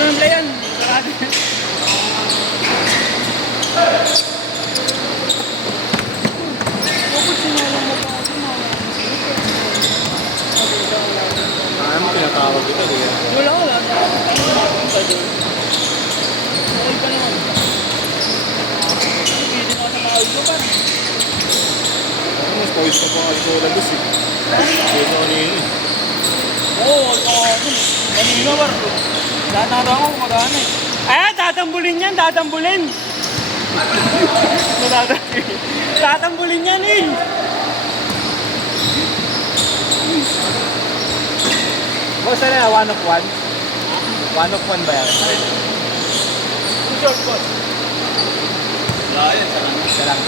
ng play yan. Sarado. Bakit sinalang mo pa ako? Ano tinatawag ito? Wala. Okay pa naman. Hindi na sa mga ulo pa. Mas pawis na po ang ito lang gusto. Pwede ako nino eh. Oo, kanina war. Danada ako kumagana eh. Ay, tatambulin yan, tatambulin. Tatambulin yan eh. Boss, ano na? 1 of 1? 1 of 1 ba yan? Short boss. Wala yan, isa lang.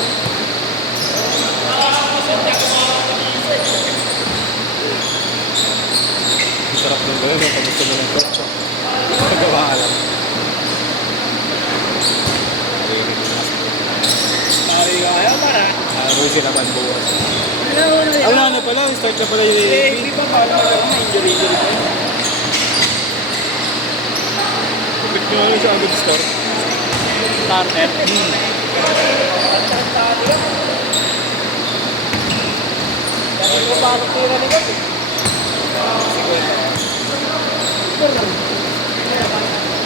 Sarap ng gawin, pag gusto mo ng coach. Pagawa ka lang. Sorry ka kaya para. Busi naman buwas. Wala Wala na pala, start na pala yung hindi pa pa. Wala na injury pa. Kapit nyo ano siya agad start. Starter. Dahil mo parang tira ni Bob eh.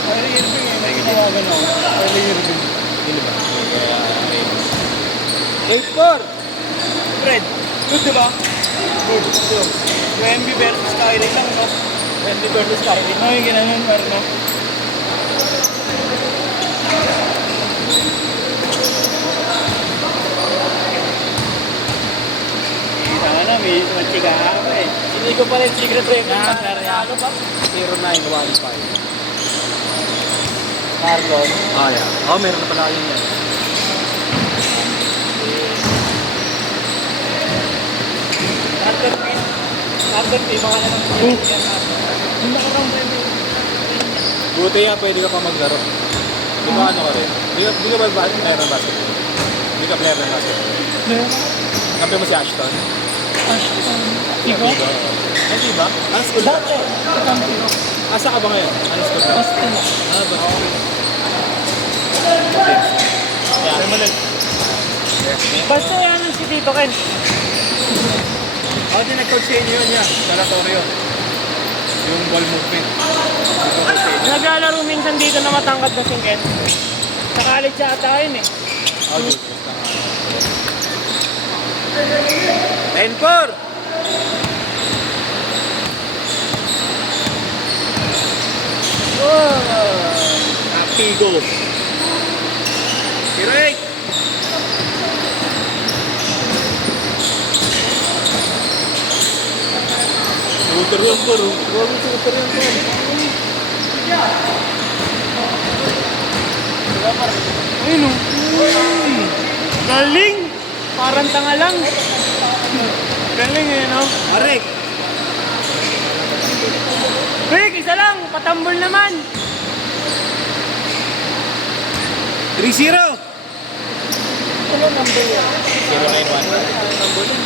Early Irving eh. Nagtawagan ako. Early Irving. Hindi ba? Wait for! Fred, good diba? Good. UMB versus Skyring lang, no? UMB versus Skyring. No, yung ginanon, no? Tama na, may mantika ako eh. Hindi ko pala yung secret record. Ano ba? 0915. Marlon. Ah, yeah. Oh, meron na pala yun yan. Carter P, baka na lang yan. Yung nakarang ba yung Buti yan, pwede ka pa maglaro. Di ba ano ka rin? Di ka ba player ng basketball? Di ka player ng basketball? Kampi mo si Ashton? Iba? Ay, di ba? Ano school ka? Dati. Kampino. Asa ka ba ngayon? Ano school ka? Boston. Ah, ba? Yan. Basta yan ang si Tito Ken. Ako din nag-coach sa inyo yun yan. Sanatorio. Yung ball movement. Naglalaro minsan dito na matangkad na si Ken. Sa college yata yun eh. Oh, dude. 10-4! Happy goal. Direct! Shooter yan po. Huwag mo shooter yan po. Ayun o. Galing! Parang tanga lang. Galing eh, no? Arek! Rick, isa lang! Patambol naman! 3-0! Ano number yan? 091. Number yan.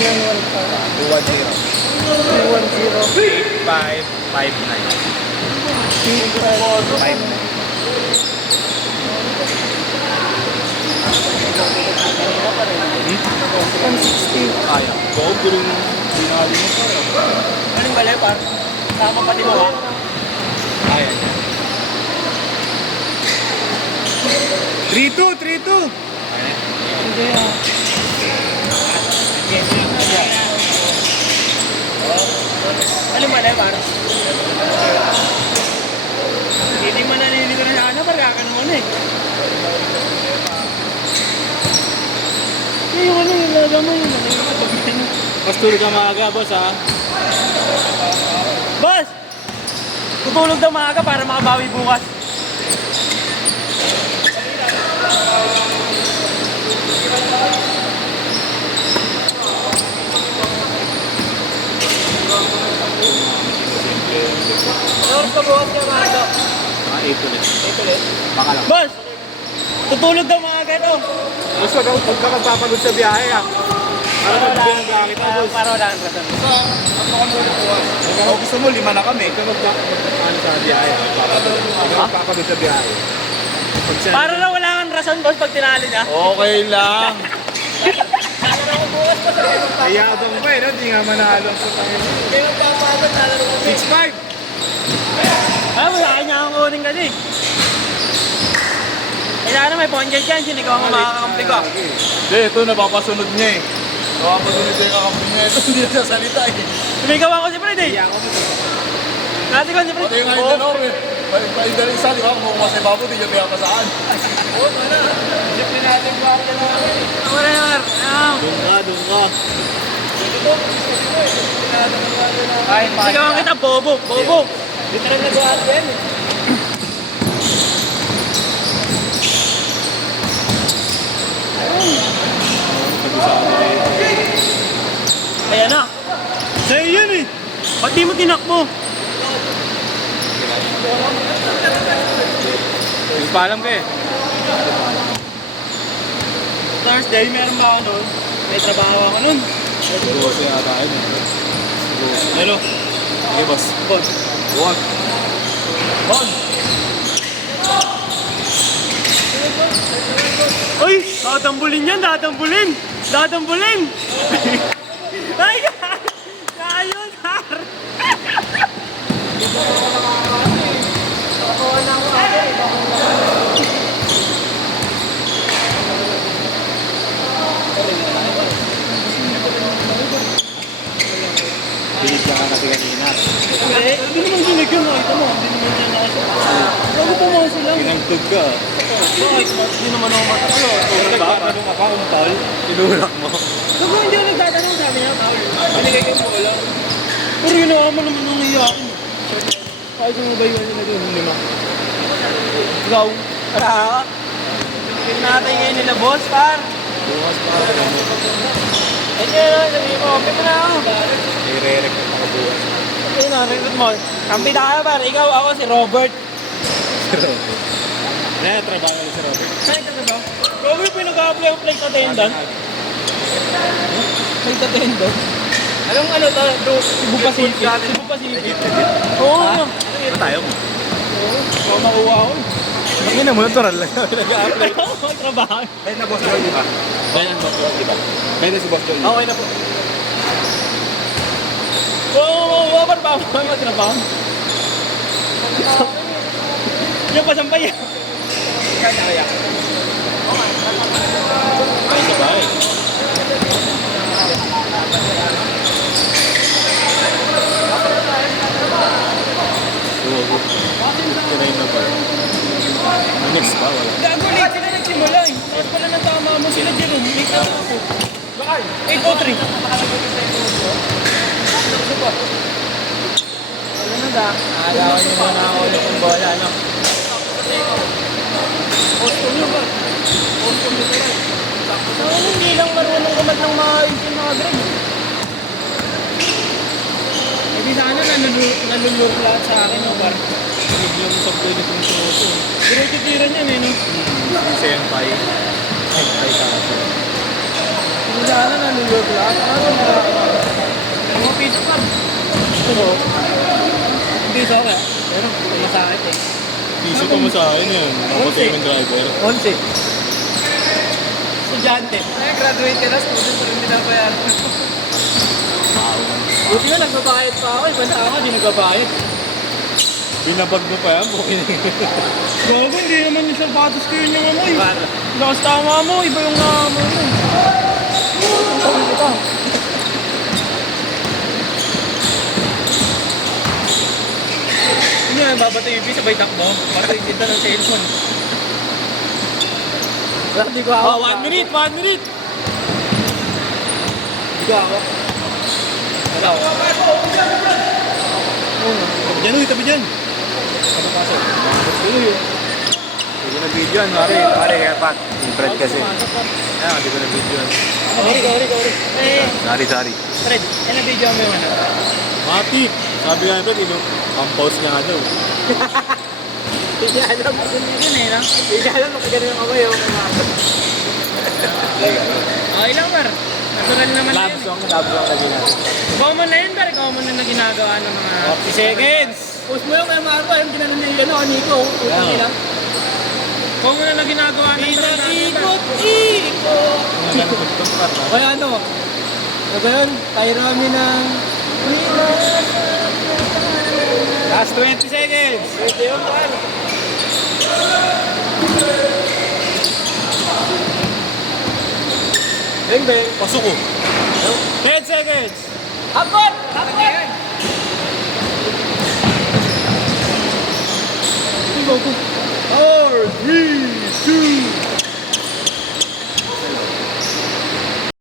210. 8559. Kaya. Gold ko rin binali mo pa rin. Anong mali, par? Tama pati mo, ha? Kaya. 3-2! 3-2! Hindi, ha? Anong mali, par? Hindi man naninigo na sana, par, kakanoon eh. Yung ano, yung laga mo, yung Mas tulog ka maaga, boss, ha? Boss! Tutulog daw maaga para makabawi bukas. Ano ka bukas ka maaga? Mga 8 ulit. Ito ulit. Baka lang. Boss! Tutulog daw maaga ito. Gusto daw, huwag ka magpapagod sa biyahe, ha? Para nagbilang kita, boss. Para wala kang rason. Kung gusto mo, 5 na kami. Ikaw ano sa biyahe. Ikaw magpapagod sa biyahe. Para na wala kang rason, boss, pag tinalo niya. Okay lang. Kaya abang pa eh, no? Di nga manalo. Hindi mo papagod, lalaro ko. 6-5. Ah, wala ka niya akong kunin kasi. Kailangan may point dyan, sinigaw mo makakampi ko. Hindi, ito napapasunod niya eh. Napapasunod niya yung kakampi niya. Ito hindi na salita eh. Sumigaw ako si Fred eh. Kaya ako mo. Nati ko si Fred. Pati yung ngayon dalaw eh. Yung dalaw isa, di ba? Kung kasi babo, di niya pinapasaan. Oo, ano? Siyempre natin ba ako dalawa. Wala yun. Doon ka. Sigawan kita, bobo. Bobo. Di ka rin nagawa yan eh. Kaya na. Sa'yo yan eh. Ba't di mo tinakbo? Yung paalam ka eh. Thursday, meron ba ako nun? May trabaho ako nun. Siguro siya ata yun eh. Hello? Okay, boss. Boss. Buwag. Bon. Uy! Dadambulin yan! Dadambulin! Dadambulin! Ay! Ayun! Har! Bilib ka nga kasi kanina. Hindi naman sinigyan mo. Ito mo. Hindi naman siya nakasya. Bago pa mo sila. Pinagtog ka. Bakit? Hindi naman ako matatalo. Nagtatanong ka pa kung tol. Tinulak mo. Bago hindi ako nagtatanong, sabi niya, Paul. Binigay ko yung bola. Pero ginawa mo naman nung iyakin. Kahit yung iba-iba nila doon, 5. Ikaw? Wala ka? Pinatay ngayon nila, boss, par. Bukas pa. Eh, kaya na, sabi mo, open mo na ako. I-re-recruit ako bukas. Ayun na, recruit mo. Kampi tayo, par. Ikaw, ako, si Robert. Kaya trabaho ulit si Robert. Saan ka ba? Robert, pinag-a-apply ang flight attendant. Flight attendant? Anong ano to? Cebu Pacific? Cebu Pacific? Oo. Ano tayo mo? Oo, makuha ako. Hindi na mo, natural lang. Nag-a-apply. Oo, trabaho. Kaya na boss Joel, di ba? Kaya na boss Joel, di ba? Kaya na si boss Joel. Okay na po. Oo, par ba? May matrabaho. Yung pasampay yan. Kaya sa bahay. Kinain na ba? Next ba? Wala. Gago, late sila nagsimula eh. Tapos pala ng tama mo sila dyan. Late na ako. 8:03. Wala na da. Aalawan niyo muna ako ulit yung bola, ano? Postum yun ba? Postum yun ba? Saan hindi lang marunong kumat ng maayos yung mga grade? Eh di sana nalulur lahat sa akin, no, par? Biglang sa play na kung sunoto. Dire-titiran yan eh, no? Senpai. Senpai ka. Hindi sana nalulur lahat. Ano na? Mga piso par. Oo. Piso ako kaya. Pero masakit eh. Piso pa mo sa akin yun. Nakapatay yung driver. 11. Estudyante. Ay, graduate ka na, student pero hindi nabayaran. Buti na, nagbabayad pa ako. Iba sa ako, di nagbabayad. Binabag mo pa yan, bukin. Gago, hindi naman yung sapatos ko yun yung ano eh. Lakas tama mo, iba yung mo mo. Ang sabi ko pa. Hindi nga, babatay yung sabay takbo. Batay kita ng cellphone. Wala, di ko ako. 1 minute, 1 minute. Di ko ako. Wala ako. Diyan uy, tabi dyan. Ano pasok? Hindi ko na-video yan, pare. Pare, kaya pat. Fred kasi. Kaya, hindi ko na-video yan. Sorry. Sorry. Fred, yan ang video mo yung ano. Mati! Sabi nga Fred, ang pause niya nga daw. Hindi alam mo kung yun eh, no? Hindi alam mo kung gano'n yung kamay, yung kamay. Okay lang, Mar. Natural naman na yun. Love song na ginagawa. Common na yun, pero common na ginagawa ng mga... 40 seconds! Post mo yung kay Marco, yung ginanon niya yun, Nico. Utang nila. Common na ginagawa ng mga... Ikot! Kaya ano? Kaya yun, tayo kami ng... Last 20 seconds! Pwede yun, man. Beng, beng. Pasok ko. 10 seconds! Hapon! Hapon! Hindi mo